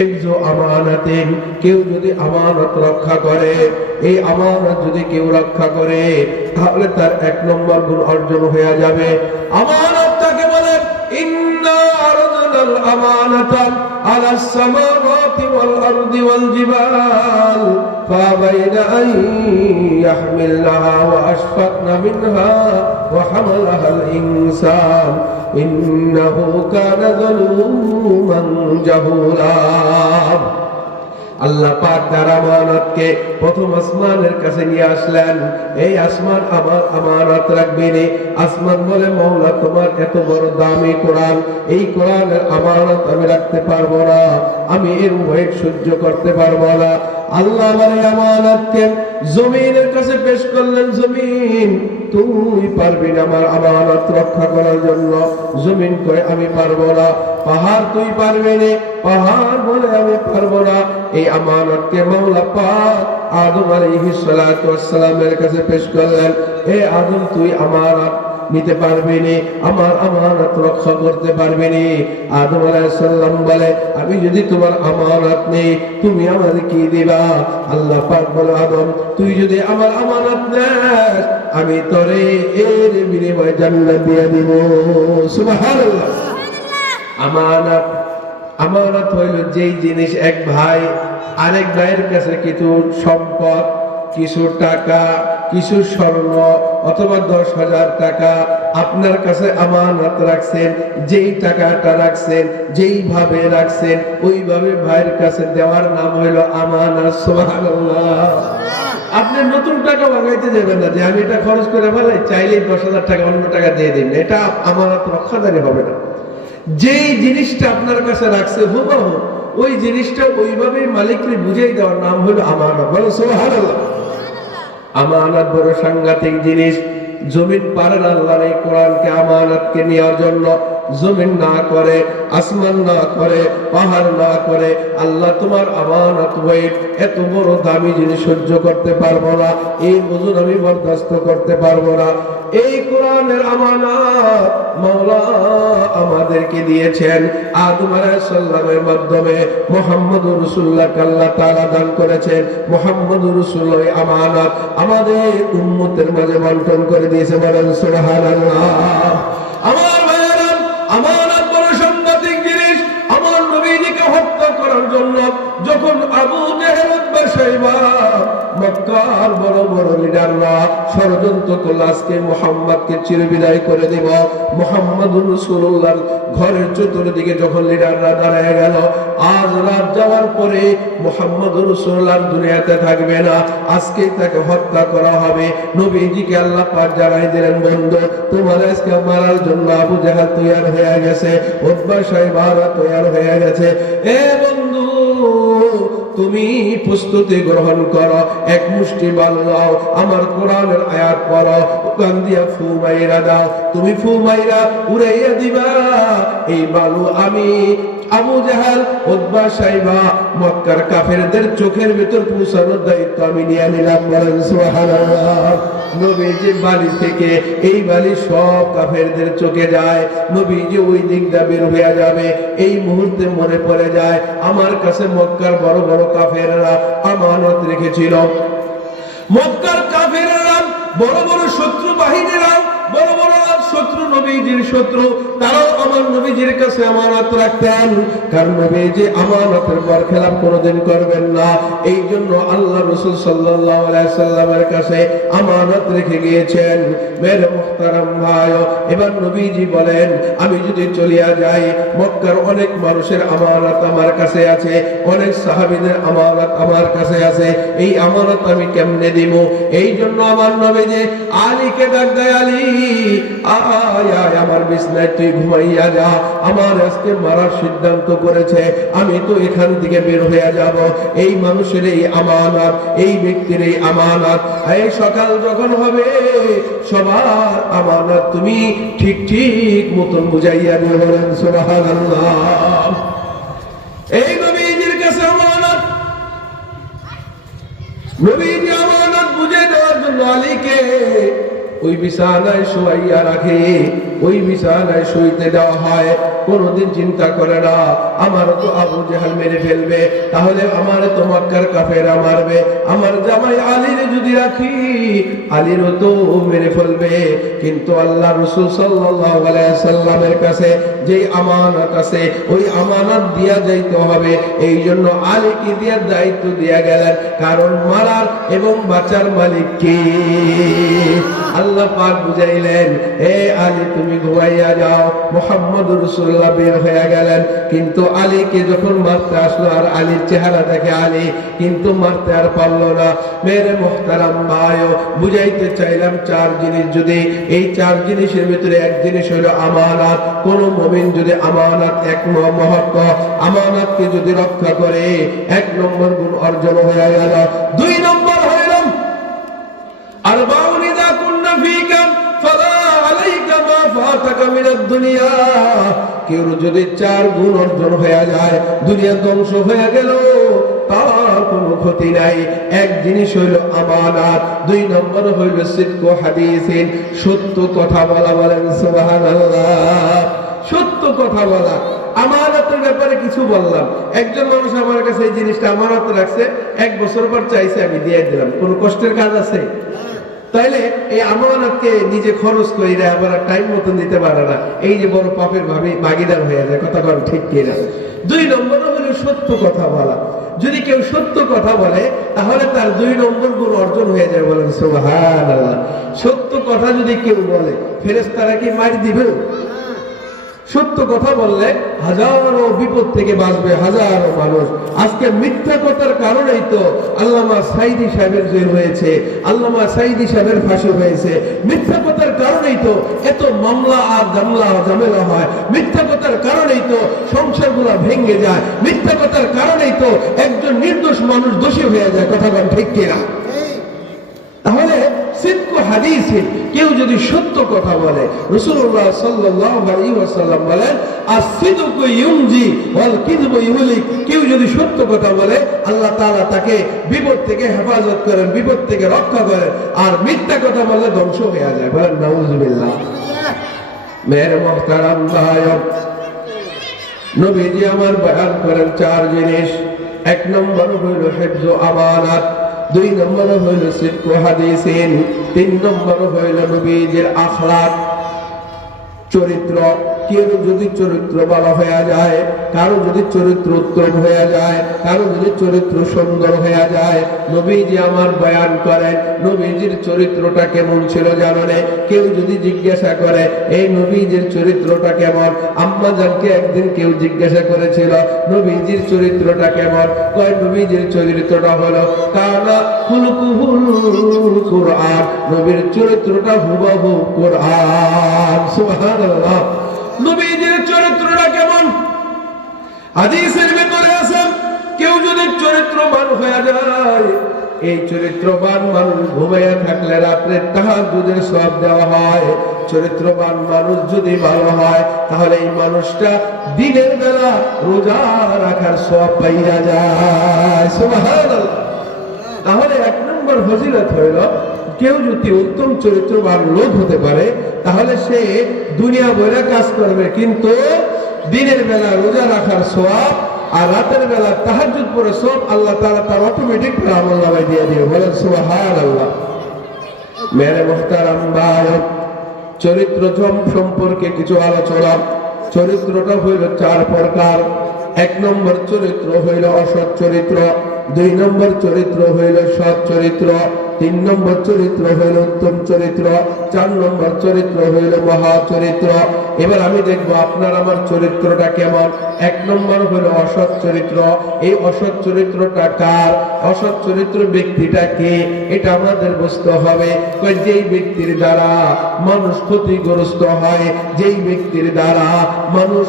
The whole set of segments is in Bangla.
হেফজ আমানাতে, কেউ যদি আমানত রক্ষা করে, এই আমানত যদি কেউ রক্ষা করে, তাহলে তার এক নম্বর গুণ অর্জন হয়ে যাবে। আমানত বলে, ইন্না আমানাতান সামাওয়াত والأرض والجبال فأبين أن يحملنها وأشفقن منها وحملها الإنسان. إنه كان ظلوما جهولا. আল্লাহ পাক তার আমানতকে প্রথম আসমানের কাছে নিয়ে আসলেন। এই আসমান আমার আমানত রাখবে রে আসমান বলে, মৌলা, তোমার এত বড় দামি কোরআন। এই কোরআনের আমানত আমি রাখতে পারব না। আমি এর ওয়েট সহ্য করতে পারব না। আল্লাহ আমার আমানতকে জমিনের কাছে পেশ করলেন, জমিন, তুই পারবি না আমার আমানত রক্ষা করার জন্য। জমিন করে আমি পারব না। পাহাড় তুই পারবি না। পাহাড় বলে আমি পারব না। এই আমানতকে মাওলা পাক আদম আলাইহিস সালাতু ওয়াস সালামের কাছে পেশ করলেন। এ আদম তুই আমানত নিতে পারবি নি? আমার আমানত রক্ষা করতে পারবি নি? আদম আলাইহিস সালাম বলে আমি যদি তোমার আমানত নেই তুমি আমাকে কি দিবা? আল্লাহ পাক বলে আদম তুই যদি আমার আমানত নেস আমি তোরে এর বিনিময়ে জান্নাত দিয়ে দিব। সুবহানাল্লাহ। আমানত আমানত হইল যেই জিনিস এক ভাই আরেক ভাইয়ের কাছে কিছু সম্পদ, কিছু টাকা, কিছু স্বর্ণ অথবা দশ হাজার টাকা আপনার কাছে আমানত রাখছেন, যেই টাকাটা রাখছেন যেইভাবে রাখছেন, ওইভাবে ভাইয়ের কাছে দেওয়ার নাম হইল আমানত। আপনি নতুন টাকা বাগাইতে যাবেন না, যে আমি এটা খরচ করে ফেলাই, চাইলেই দশ হাজার টাকা, অন্য টাকা দিয়ে দিন। এটা আমানত রক্ষাদারি হবে না। যেই জিনিসটা আপনার কাছে রাখছে হুবাহ, ওই জিনিসটা ওইভাবেই মালিককে বুঝিয়ে দেওয়ার নাম হলো আমানত। বলো, সুবহানাল্লাহ। আমানত বড় সাংঘাতিক জিনিস। জমিন পারেন আল্লাহর এই কোরআনকে আমানতকে নেওয়ার জন্য। জমিন না করে, আসমান না করে, পাহাড় না করে, আল্লাহ তোমার আমানত ওয়েট এত বড় দামি জিনিস সহ্য করতে পারব না, এই ওজন আমি বরদাস্ত করতে পারব না। এই কোরআনের আমানত মাওলা আমাদেরকে দিয়েছেন। আদম আলাইহিস সালামের মাধ্যমে মুহাম্মদুর রাসূলুল্লাহ আল্লাহ তাআলা দান করেছেন। মুহাম্মদুর রাসূল আমানত আমাদের উম্মতের মাঝে বন্টন করে দিয়েছে বলেন, সুবহানাল্লাহ। আমার ভাইয়েরা মক্কার বড় বড় লিডাররা ষড়যন্ত্র করল। আজকে মোহাম্মদকে চিরবিদায় করে দেব। মোহাম্মদ রসুল্লাহ ঘরের চতুর্দিকে যখন লিডাররা দাঁড়ায় গেল, আজ রাত যাওয়ার পরে মোহাম্মদ রসুল্লাহ দুনিয়াতে থাকবে না। আজকে তাকে হত্যা করা হবে। নবীজিকে আল্লাহ পাক জানাই দিলেন, বন্ধু, তোমার আজকে মারার জন্য আবু জাহাল তৈয়ার হয়ে গেছে। উদ্বা সাহেবারা তৈয়ার হয়ে গেছে। এ বন্ধু তুমি প্রস্তুতি গ্রহণ করো, এক মুষ্টি বালু দাও আমার কোরআনের আয়াত পড়ো ওখান দিয়া ফু মাইরা দাও, তুমি ফু মাইরা উড়াইয়া দিবা, এই বালু আমি আবু জাহাল উদ্বা সাইবা, মক্কার কাফেরদের চোখের ভিতর পৌঁছানোর দায়িত্ব আমি নিয়ে নিলাম বলেন, সুবহানাল্লাহ। নবীজি বালি থেকে এই বালি সব কাফেরদের চোখে যায়। নবীজি ওই দিকটা বের হয়ে যাবে। এই মুহূর্তে মনে পড়ে যায়, আমার কাছে মক্কার বড় বড় কাফেররা আমানত রেখেছিল। মক্কার কাফেররা বড় বড় শত্রু বাহিনীরা বড় বড় শত্রু নবীজির শত্রু, তারাও আমার নবীজির কাছে আমানত রাখতেন। কারণ নবীজি আমানতের পর খেলাপ কোনোদিন করবেন না। এই জন্য আল্লাহ রসুল আলাইহি সাল্লামের কাছে আমানত রেখে গিয়েছেন। মেরে মুহতারাম ভাই, এবার নবীজি বলেন, আমি যদি চলিয়া যাই, মক্কার অনেক মানুষের আমানত আমার কাছে আছে, অনেক সাহাবীদের আমানত আমার কাছে আছে। এই আমানত আমি কেমনে দিব? এই জন্য আমার নবীজি আলীকে ডাক দেয় আলী। আমি তো এখান থেকে বের হয়ে যাব। এই মানুষের এই আমানত, এই ব্যক্তির এই আমানত, এই সকাল যখন হবে, সবার আমানত তুমি ঠিক ঠিক মতন বুঝাইয়া দিয়ে বলেন নবীজি আমানত বুঝে দেওয়ার জন্য আলীকে ওই বিছানায় শোয়াইয়া রাখে, ওই বিছানায় শুইতে দেওয়া হয়। কোনোদিন চিন্তা করে না আমারও তো আবু জাহাল মেরে ফেলবে, তাহলে আমার তো মক্কার কাফেরা মারবে। আমার জামাই আলীর যদি রাখি, আলীরও তো মেরে ফেলবে। কিন্তু আল্লাহ রসুল সাল্লামের কাছে যেই আমানত আছে, ওই আমানত দিয়া যাইতে হবে। এই জন্য আলীকে দিয়া দায়িত্ব দিয়া গেলেন? কারণ মারার এবং বাঁচার মালিক কে? আল্লাহ পাক বুঝাইলেন এ আলী, তুমি ঘুমাইয়া যাও। মোহাম্মদ রসুল্লাহ বের হয়ে গেলেন। কিন্তু আলীকে যখন মারতে আসলো, আর আলীর চেহারা দেখে আলী কিন্তু মারতে আর পারল না। মেরে মোহতারাম ভাই বুঝাইতে চাইলাম চার জিনিস যদি। এই চার জিনিসের ভিতরে এক জিনিস হলো আমানত। কোন মমিন যদি আমানত এক মহত্ব আমানতকে যদি রক্ষা করে, এক নম্বর গুণ অর্জন হয়ে গেল। দুই নম্বর কেউ যদি চার গুণ অর্জন হয়ে যায়, দুনিয়া ধ্বংস হয়ে গেল, তার কোনো ক্ষতি নাই। এক জিনিস হইল দুই নম্বর হইল সত্য কথা বলা, বলেন সত্য কথা বলা। আমানতের ব্যাপারে কিছু বললাম। একজন মানুষ আমার কাছে এই জিনিসটা আমানত রাখছে, এক বছর পর চাইছে, আমি দিয়ে দিলাম। কোনো কষ্টের কাজ আছে? তাইলে এই আমানতকে নিজে খরচ করি রে আবার টাইম মতন দিতে পারে না। এই যে বড় পাপের ভাবে ভাগিদার হয়ে যায়, কথা বল ঠিক কিনা? দুই নম্বর হলো সত্য কথা বলা। যদি কেউ সত্য কথা বলে, তাহলে তার দুই নম্বর গুণ অর্জন হয়ে যায় বলেন, সুবহানাল্লাহ। সত্য কথা যদি কেউ বলে ফেরেস তারা কি মারি দিবে? সত্য কথা বললে হাজারো বিপদ থেকে বাঁচবে হাজারো মানুষ। আজকে মিথ্যা কথার কারণেই তো আল্লামা সাইদি সাহেবের জেল হয়েছে আল্লামা সাইদি সাহেবের ফাঁসি হয়েছে। মিথ্যা কথার কারণেই তো এত মামলা আর জামলা ঝামেলা হয়। মিথ্যা কথার কারণেই তো সংসারগুলো ভেঙে যায়। মিথ্যা কথার কারণেই তো একজন নির্দোষ মানুষ দোষী হয়ে যায়। কথা বল ঠিক কিনা? তাহলে সিদ্ক হাদিসে কেউ যদি সত্য কথা বলে আলাইহি ওয়াসাল্লাম বলেন as-sidqu ইউনজি ওয়াল কিযবু ইউহলিক। কেউ যদি সত্য কথা বলে, আল্লাহ তাকে বিপদ থেকে হেফাজত করেন, বিপদ থেকে রক্ষা করেন, আর মিথ্যা কথা বললে ধ্বংস হয়ে যায়। বলেন ভাইয়ের নবীজি আমার বয়ান করেন চার জিনিস। এক নম্বর হইল হেফজ আমানাত দুই নম্বর হইল সিদ্ধ হাদিসিন তিন নম্বর হইল নবীজের আখলাক চরিত্র কেউ যদি চরিত্র ভালো হয়ে যায়, কারও যদি চরিত্র উত্তম হয়ে যায়, কারও যদি চরিত্র সুন্দর হয়ে যায়, নবীজি আমার বয়ান করেন, নবীজির চরিত্রটা কেমন ছিল জানে কেউ যদি জিজ্ঞাসা করে, এই নবীজির চরিত্রটা কেমন? আম্মা জানকে একদিন কেউ জিজ্ঞাসা করেছিল, নবীজির চরিত্রটা কেমন? কয়, নবীজির চরিত্রটা হলো কানা হুলকুহুল কুরআন। নবীর চরিত্রটা হুবহু কুরআন। সুবহানাল্লাহ। নবীজির চরিত্রটা কেমন? হাদিসের ভিতরে আছে, কেউ যদি চরিত্রবান হয়ে যায়, এই চরিত্রবান মানুষ ঘুমাইয়া থাকলে রাত্রে তাহাজ্জুদের সব দেওয়া হয়। চরিত্রবান মানুষ যদি ভালো হয়, তাহলে এই মানুষটা দিনের বেলা রোজা রাখার সব পাইয়া যায়। তাহলে এক নম্বর ফজিলত হইল কেউ যদি উত্তম চরিত্রবান লোক হতে পারে, তাহলে সে দুনিয়া বইরা কাজ করবে। কিন্তু দিনের বেলা রোজা রাখার সোয়াব আর রাতের বেলা তাহার তাহাজুদ পরে সব আল্লাহ তাআলা তার অটোমেটিক আমল নামায় দিয়ে দিবে। বলেন, সুবহানাল্লাহ। মেরে মুহতারাম ভাই চরিত্র সম্পর্কে কিছু আলোচনা। চরিত্রটা হইল চার প্রকার। এক নম্বর চরিত্র হইল অসৎ চরিত্র, দুই নম্বর চরিত্র হইল সৎ চরিত্র তিন নম্বর চরিত্র হইল উত্তম চরিত্র। চার নম্বর চরিত্র হইল মহা চরিত্র এবার আমি দেখব আপনার আমার চরিত্রটা কেমন। এক নম্বর হইল অসৎ চরিত্র। এই অসৎ চরিত্রটা কার? অসৎ চরিত্র ব্যক্তিটা কে? এটা আমাদের বুঝতে হবে। যেই ব্যক্তির দ্বারা মানুষ ক্ষতিগ্রস্ত হয়, যেই ব্যক্তির দ্বারা মানুষ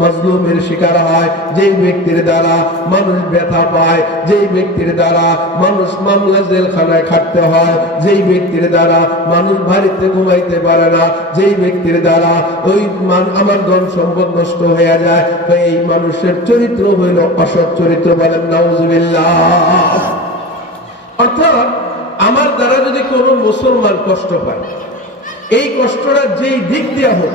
মজলুমের শিকার হয়, যেই ব্যক্তির দ্বারা মানুষ ব্যথা পায়, যেই ব্যক্তির দ্বারা মানুষ মামলা জেলখানায় খাটতে হয়, যেই ব্যক্তির দ্বারা মানুষ বাড়িতে ঘুমাইতে পারে না, যেই ব্যক্তির দ্বারা ওই মান- আমার ধন সম্পদ নষ্ট হয়ে যায় এই মানুষের চরিত্র হইল অসৎ চরিত্র বলেন, নাউজুবিল্লাহ। অর্থাৎ আমার দ্বারা যদি কোনো মুসলমান কষ্ট পায়, এই কষ্টটা যেই দিক দেওয়া হোক,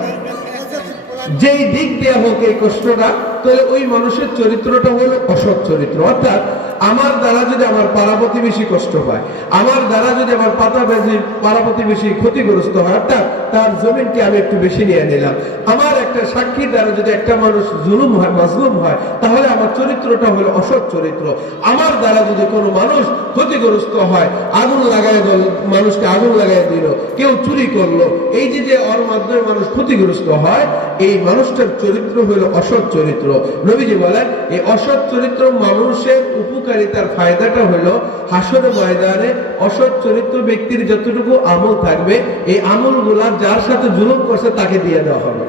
যেই দিক দেওয়া হোক এই কষ্টটা, তাহলে ওই মানুষের চরিত্রটা হলো অসৎ চরিত্র। অর্থাৎ আমার দ্বারা যদি আমার পাড়া প্রতিবেশী কষ্ট পায় আমার দ্বারা যদি আমার পাতা বেশি পাড়া প্রতিবেশী ক্ষতিগ্রস্ত হয়, অর্থাৎ তার জমিনকে আমি একটু বেশি নিয়ে নিলাম। আমার একটা সাক্ষীর দ্বারা যদি একটা মানুষ জুলুম হয়, মাজলুম হয়, তাহলে আমার চরিত্রটা হলো অসৎ চরিত্র। আমার দ্বারা যদি কোনো মানুষ ক্ষতিগ্রস্ত হয়, আগুন লাগাই দিল, মানুষকে আগুন লাগাই দিল, কেউ চুরি করল, এই যে যে ওর মাধ্যমে মানুষ ক্ষতিগ্রস্ত হয়, এই মানুষটার চরিত্র হলো অসৎ চরিত্র। নবীজি বলেন, এই অসৎ চরিত্র মানুষের উপকারিতার ফায়দাটা হলো হাসর ময়দানে অসৎ চরিত্র ব্যক্তির যতটুকু আমল থাকবে, এই আমলগুলা যার সাথে জুলুম করছে তাকে দিয়ে দেওয়া হবে।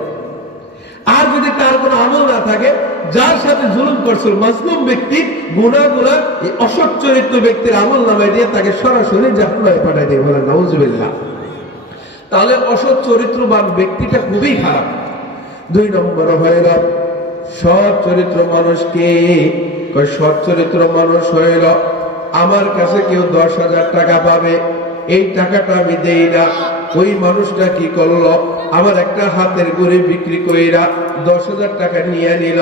আর যদি তার কোনো আমল না থাকে, যার সাথে জুলুম করছিল মাসলুম ব্যক্তি গুণাগুলা এই অসৎ চরিত্র ব্যক্তির আমল নামায় দিয়ে তাকে সরাসরি জাহান্নামে পাঠায় দিয়ে বলেন, নাউজুবিল্লাহ। তাহলে অসৎ চরিত্রবান ব্যক্তিটা খুবই খারাপ। দুই নম্বর হইল সৎ চরিত্র মানুষকে কয়, সচ্চরিত্র মানুষ মানুষ হইল। আমার কাছে কেউ দশ হাজার টাকা পাবে, এই টাকাটা আমি দেই না। ওই মানুষটা কি করল? আমার একটা হাতের গড়ি বিক্রি কইরা দশ হাজার টাকা নিয়ে নিল।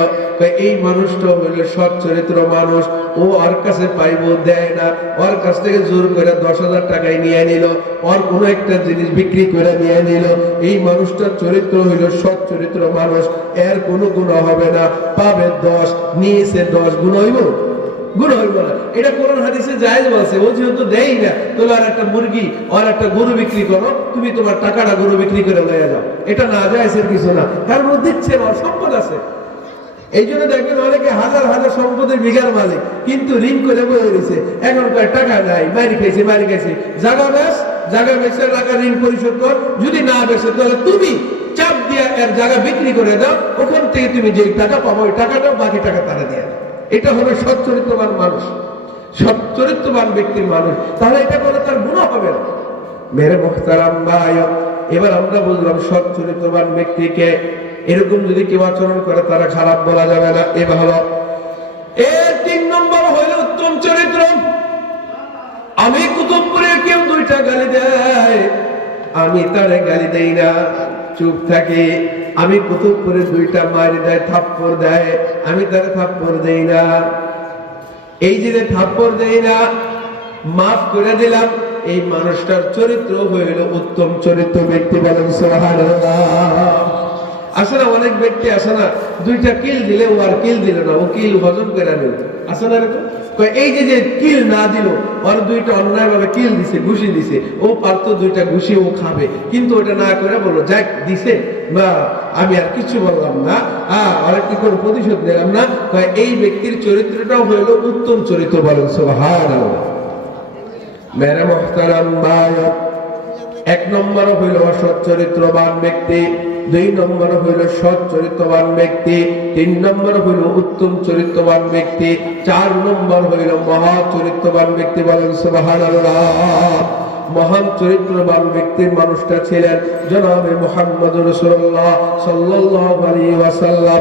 এই মানুষটা হইল সৎ চরিত্র মানুষ, ও ওর কাছে পাইবো, দেয় না। ওর কাছ থেকে জোর করে দশ হাজার টাকায় নিয়ে নিল। ওর কোনো একটা জিনিস বিক্রি করে নিয়ে নিল। এই মানুষটার চরিত্র হইল সৎ চরিত্র মানুষ। এর কোনো গুণ হবে না। পাবে দশ, নিয়েছে দশ, গুণ হইব? গুণ হইব না। এটা কোরআন হাদিসে জায়েজ বলছে, ও যেহেতু দেই না, তাহলে আর একটা মুরগি আর একটা গরু বিক্রি করো, তুমি তোমার টাকাটা গরু বিক্রি করে লয়ে যাও। এটা না কিছু না ও দিচ্ছে না সম্পদ আছে। এই জন্য দেখবেন অনেকে হাজার হাজার সম্পদের বিঘার মালিক, কিন্তু ঋণ করে এখন টাকা নাই, মারি খাইছে মারি খাইছে। জাগা বেশ, জাগা বেচে টাকা ঋণ পরিশোধ কর, যদি না বেচে, তাহলে তুমি চাপ দিয়া এর জায়গা বিক্রি করে দাও, ওখান থেকে তুমি যে টাকা পাবো, ওই টাকাটা বাকি টাকা তারা দিয়ে দাও। এটা হলো সৎ চরিত্রবান মানুষ। সৎ চরিত্রবান ব্যক্তির মানুষ। তাহলে এটা করে তার গুণ হবে না। মেরে মোহতারাম ভাই, এবার আমরা বুঝলাম সৎ চরিত্রবান ব্যক্তিকে। এরকম যদি কেউ আচরণ করে, তারা খারাপ বলা যাবে না। এ ভালো। এর তিন নম্বর হইল উত্তম চরিত্র। আমি কুতুবপুরে কেউ দুইটা গালি দেয়। আমি তারে গালি দেই না। চুপ থাকি। আমি কুতুবপুরে দুইটা মারি দেয়, থাপ্পড় দেয়। আমি তারে থাপ্পড় দেই না। এই যে থাপ্পড় দেই না, মাফ করে দিলাম, এই মানুষটার চরিত্র হইল উত্তম চরিত্র ব্যক্তি বলেন আসে না অনেক ব্যক্তি আসে না, দুইটা কিল দিলে ও আর কিল দিল না, ও কিল হজম করে নিল আসে না? এই যে যে কিল না দিল, ওর দুইটা কিল দিছে, ঘুষি দিছে, ও পারতো দুইটা ঘুষি ও খাবে। কিন্তু ওটা না করে বলল, যাক, দিছে। না, আমি আর কিছু বললাম না। আর কি কোনো প্রতিশোধ নিলাম না। এই ব্যক্তির চরিত্রটাও হইল উত্তম চরিত্র বলেন মোহতারাম এক নম্বর হইল অসৎ চরিত্রবান ব্যক্তি। দুই নম্বর হইল সৎ চরিত্রবান ব্যক্তি, তিন নম্বর হইল উত্তম চরিত্রবান ব্যক্তি, চার নম্বর হইল মহা চরিত্রবান ব্যক্তি বলেন সুবহানাল্লাহ। মহান চরিত্রবান ব্যক্তির মানুষটা ছিলেন জনাবে মোহাম্মদ রসুল্লাহ আলাইহি ওয়াসাল্লাম।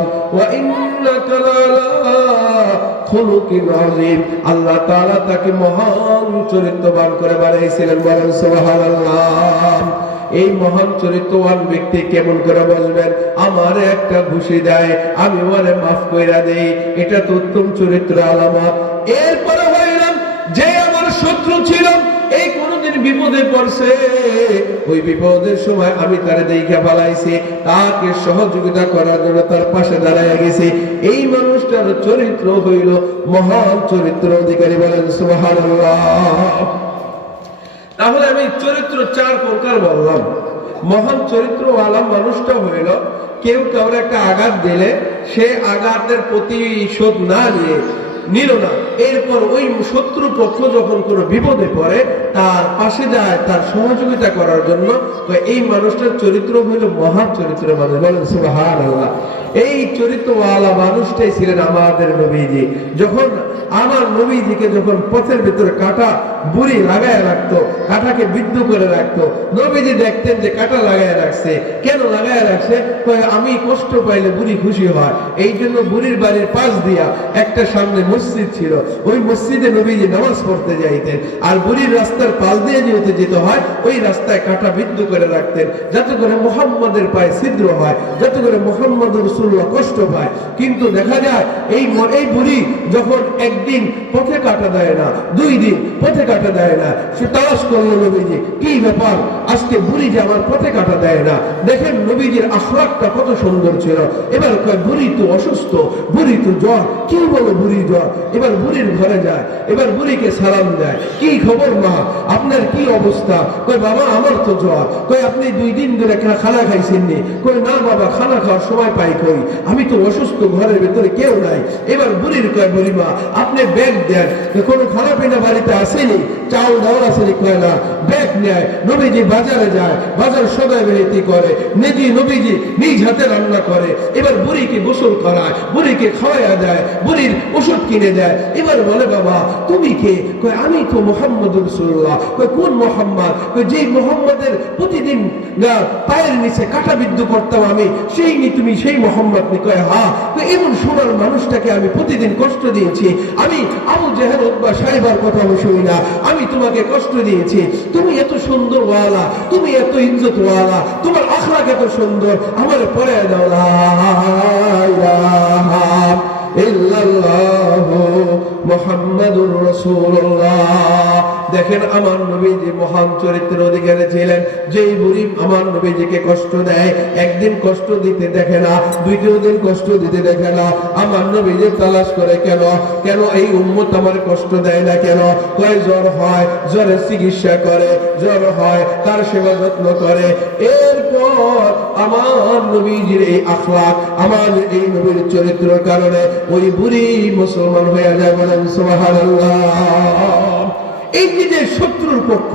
আল্লাহ তাআলা তাকে মহান চরিত্রবান করে বানিয়েছিলেন বলেন এই মহান চরিত্রবান ব্যক্তি কেমন করে বসবেন আমার একটা ঘুষি দেয়, আমি ওরে মাফ কইরা দেই। এটা তো উত্তম চরিত্র আলামত। এরপরে হইলাম যে আমার শত্রু ছিল এই কোনদিন বিপদে পড়ছে। ওই বিপদের সময় আমি তারে দেখা পালাইছি, তাকে সহযোগিতা করার জন্য তার পাশে দাঁড়ায় গেছি। এই মানুষটার চরিত্র হইল মহান চরিত্র। অধিকারী বলেন, সুবহানাল্লাহ। তাহলে আমি চরিত্র চার প্রকার বললাম। মহান চরিত্র আলাম মানুষটা হইল, কেউ কাউরে একটা আঘাত দিলে সে আঘাতের প্রতিশোধ না নিয়ে নিল না। এরপর ওই শত্রু পক্ষ যখন কোনো বিপদে পড়ে, তার পাশে যায়, তার সহযোগিতা করার জন্য। এই মানুষটার চরিত্র হইল মহান চরিত্র মানুষ বলেন সুবহানাল্লাহ। এই চরিত্রওয়ালা মানুষটাই ছিলেন আমাদের নবীজি। যখন আমার নবীজিকে যখন পথের ভিতরে কাটা বুড়ি লাগায় রাখতো, কাটাকে বিদ্ধ করে রাখতো, নবীজি দেখতেন যে কাটা লাগায় রাখছে। কেন লাগায় রাখছে? আমি কষ্ট পাইলে বুড়ি খুশি হয়। এই জন্য বুড়ির বাড়ির পাশ দিয়া একটা সামনে মসজিদ ছিল। ওই মসজিদে নবীজি নামাজ পড়তে যাইতেন। আর বুড়ির রাস্তার পাশ দিয়ে যেতে যেতে হয়, ওই রাস্তায় কাটা বিদ্ধ করে রাখতেন। যাতে করে মোহাম্মদের পায়ে ছিদ্র হয়, যাতে করে মোহাম্মদ রসুল্লাহ কষ্ট পায় কিন্তু দেখা যায়, এই এই বুড়ি যখন একদিন পথে কাটা দেয় না, দুই দিন পথে কাটা দেয় না, সে তালাশ করল নবীজি, কি ব্যাপার? আজকে বুড়ি যে আমার পথে কাটা দেয় না। দেখেন নবীজির আখলাকটা কত সুন্দর ছিল। এবার বুড়ি তো অসুস্থ, বুড়ি তো জ্বর, কি বলো বুড়ি জ্বর? এবার বুড়ির ঘরে যায়, এবার বুড়িকে সালাম দেয়, কি খবর মা? আপনার কি অবস্থা? কই বাবা, আমার তো জ্বর। কই আপনি দুই দিন ধরে খানা খাইছেননি? কই না বাবা, খানা খাওয়ার সময় পাই কই? আমি তো অসুস্থ, ঘরের ভিতরে কেউ নাই। এবার বুড়ির কয় বুড়ি মা আপনি ব্যাগ দেন। কোনো খানা পিনা বাড়িতে আসেনি। চাউল ডাউল আসেনি, কয় না, ব্যাগ নেয়। নবীজি বাজারে যায়, বাজার সদায় বেরিতি করে। নিজে নবীজি নিজ হাতে রান্না করে। এবার বুড়িকে গোসল করায়, বুড়িকে খাওয়াইয়া দেয়, বুড়ির ওষুধ কিনে দেয়। এবার বলে, বাবা, তুমি কে? কয়, আমি তো মোহাম্মদ রসুল্লাহ কয়, কোন মোহাম্মদ? কয়, যেই মোহাম্মদের প্রতিদিন না পায়ের নিচে কাটা বিদ্ধ করতাম আমি, সেই নি তুমি, সেই মোহাম্মদ নি। কয়, হা কয় এমন সোনার মানুষটাকে আমি প্রতিদিন কষ্ট দিয়েছি। আমি আবু জেহের উদ্বা সাহেবার কথা আমি শুনি না। আমি তোমাকে কষ্ট দিয়েছি। তুমি এত সুন্দর ওয়ালা তুমি এত ইজ্জত ওয়ালা তোমার আখলাক এত সুন্দর, আমার পরে দাও। ইল্লাল্লাহু মুহাম্মাদুর রাসূলুল্লাহ। দেখেন আমার নবীজি মহান চরিত্রের অধিকারী ছিলেন। যেই বুড়ি আমার নবীজিকে কষ্ট দেয়, একদিন কষ্ট দিতে দেখে না, দ্বিতীয় দিন কষ্ট দিতে দেখে না। আমার নবীজি তালাশ করে, কেন? কেন এই উম্মত আমার কষ্ট দেয় না কেন? কয়, জ্বর হয় জ্বরের চিকিৎসা করে, জ্বর হয়, তার সেবা যত্ন করে। এরপর আমার নবীজির এই আখলাক, আমার এই নবীর চরিত্রের কারণে ওই বুড়ি মুসলমান হয়ে যায় বলেন, সুবহানাল্লাহ। এই নিজে শত্রুর পক্ষ,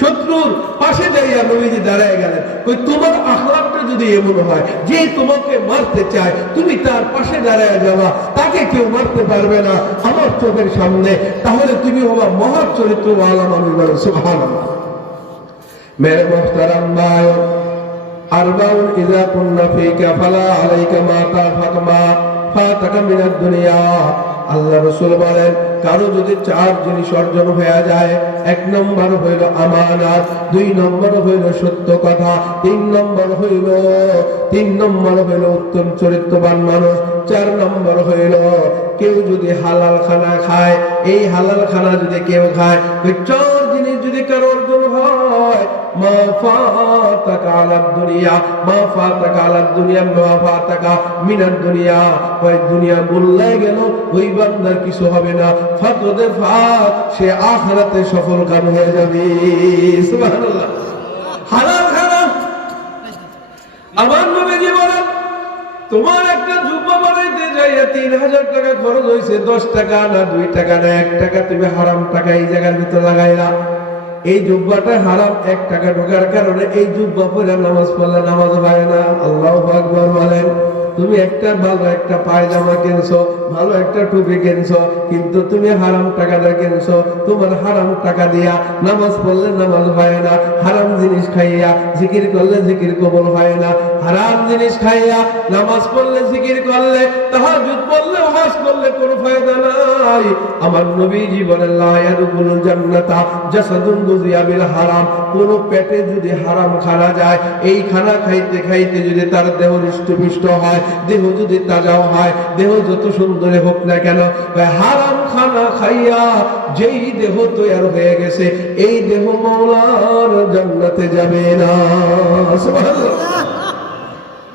শত্রুর পাশে যাইয়া নবীজি দাঁড়ায় গেলেন। ওই তোমার আখলাপটা যদি এমন হয়, যে তোমাকে মারতে চায়, তুমি তার পাশে দাঁড়ায় যাওয়া তাকে কেউ মারতে পারবে না আমার চোখের সামনে। তাহলে তুমি হবা চরিত্র চরিত্রওয়ালা মানুষ বলো সুহান মেরে মোহতারাম আরবাউন ইজা কুন্না ফিকা আলাইকা মাতা ফাতমা, ফাতাকা মিনাদ দুনিয়া। আল্লাহ রসুল বলেন, কারও যদি চার জিনিস অর্জন হয়ে যায়, এক নম্বর হইল আমানাত, দুই নম্বর হইল সত্য কথা, তিন নম্বর হইল, তিন নম্বর হইল উত্তম চরিত্রবান মানুষ, চার নম্বর হইল কেউ যদি হালাল খানা খায়, এই হালাল খানা যদি কেউ খায় জিনিস যদি কারও অর্জন হয়, মা দুনিয়া মা দুনিয়া, মা ফাতাকা দুনিয়া। ওই দুনিয়া গেল, ওই বান্দার কিছু হবে না। ফাত সে সফল কাম হয়ে যাবে। সুবহানাল্লাহ। হালাল আমার নবীজি বলেন, তোমার একটা জুব্বা বানাইতে যাইয়া তিন হাজার টাকা খরচ হয়েছে দশ টাকা না দুই টাকা না এক টাকা, তুমি হারাম টাকা এই জায়গার ভিতরে লাগাইলা। এই জুব্বাটা হারাম, এক টাকা ঢোকার কারণে এই জুব্বা পরে নামাজ পড়লে নামাজ পায় না। আল্লাহ আকবর বলেন। তুমি একটা ভালো একটা পায়জামা কিনছো, ভালো একটা টুপি কিনছো, কিন্তু তুমি হারাম টাকাটা কিনছো। তোমার হারাম টাকা দিয়া নামাজ পড়লে নামাজ হয় না, হারাম জিনিস খাইয়া জিকির করলে জিকির কবল হয় না। হারাম জিনিস খাইয়া নামাজ পড়লে জিকির করলে, তাহাজ্জুদ পড়লে, ওয়াজ করলে কোনো ফায়দা নাই। আমার নবীজি বলেন লা ইয়াদখুলুল জান্নাতা, জাসাদুন হারাম। কোন পেটে যদি হারাম খানা যায়, এই খানা খাইতে খাইতে যদি তার দেহ হৃষ্টপুষ্ট হয় দেহ যদি তাজাও হয়, দেহ যত সুন্দরে হোক না কেন হারাম খানা খাইয়া যেই দেহ তৈয়ার হয়ে গেছে, এই দেহ মৌলার জান্নাতে যাবে না।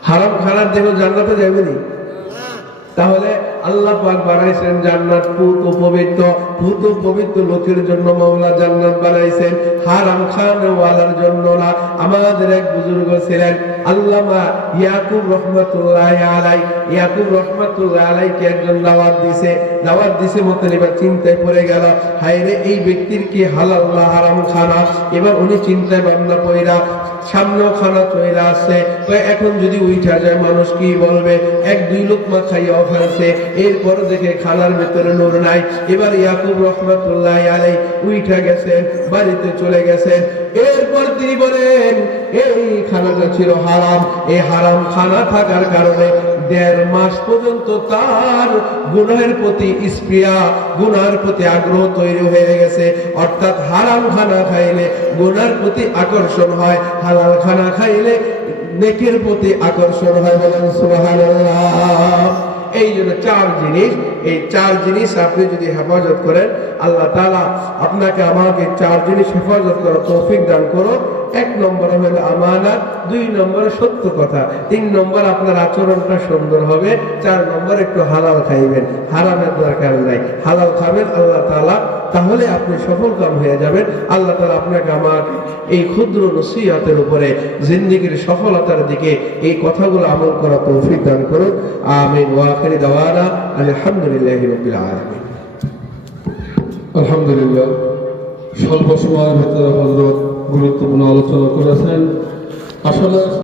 হারাম খানার দেহ জান্নাতে যাবে নি? তাহলে আল্লাহ পাক বানাইছেন জান্নাত পুত পবিত্র পুত পবিত্র লোকের জন্য মাওলা জান্নাত বানাইছেন। হারাম খান ওয়ালার জন্য না, আমাদের এক বুজুর্গ ছিলেন আল্লামা ইয়াকুব রহমতুল্লাহ আলাই ইয়াকুব রহমতুল্লাহ আলাইকে একজন দাওয়াত দিছে। দাওয়াত দিছে এবার চিন্তায় পড়ে গেল হায়রে এই ব্যক্তির কি হালাল হারাম খানা? এবার উনি চিন্তায় সামনেও খানা চলে আসছে। এখন যদি উইঠা যায় মানুষ কি বলবে? এক দুই লোক লোকমা খাইয়া ফেলছে এরপর দেখে খানার ভেতরে নূর নাই। এবার ইয়াকুব রহমতুল্লাহ আলাই উইঠা গেছে বাড়িতে চলে গেছে এরপর তিনি বলেন এই খানাটা ছিল হারাম। এই হারাম খানা থাকার কারণে দেড় মাস পর্যন্ত তার গুনাহের প্রতি স্প্রিয়া গুনার প্রতি আগ্রহ তৈরি হয়ে গেছে। অর্থাৎ হারাম খানা খাইলে গুনার প্রতি আকর্ষণ হয়, হালাল খানা খাইলে নেকের প্রতি আকর্ষণ হয় বলেন এই জন্য চার জিনিস, এই চার জিনিস আপনি যদি হেফাজত করেন, আল্লাহ তাআলা আপনাকে আমাকে চার জিনিস হেফাজত করার তৌফিক দান করো এক নম্বরে হলো আমানত, দুই নম্বরে সত্য কথা, তিন নম্বর আপনার আচরণটা সুন্দর হবে, চার নম্বর একটু হালাল খাইবেন, হারামের দরকার নাই, হালাল খাবেন আল্লাহ তাআলা, তাহলে আপনি সফল কাম হয়ে যাবেন, আল্লাহ তাআলা আপনাকে আমাকে এই ক্ষুদ্র নসিহতের উপরে জিন্দিগির সফলতার দিকে এই কথাগুলো আমল করা তৌফিক দান করুন, আমিন, ওয়া আখিরি দাওয়ানা, আলহামদুলিল্লাহি আলামিন। আলহামদুলিল্লাহ, স্বল্প সময়ের ভেতরে হজরত গুরুত্বপূর্ণ আলোচনা করেছেন। আসলে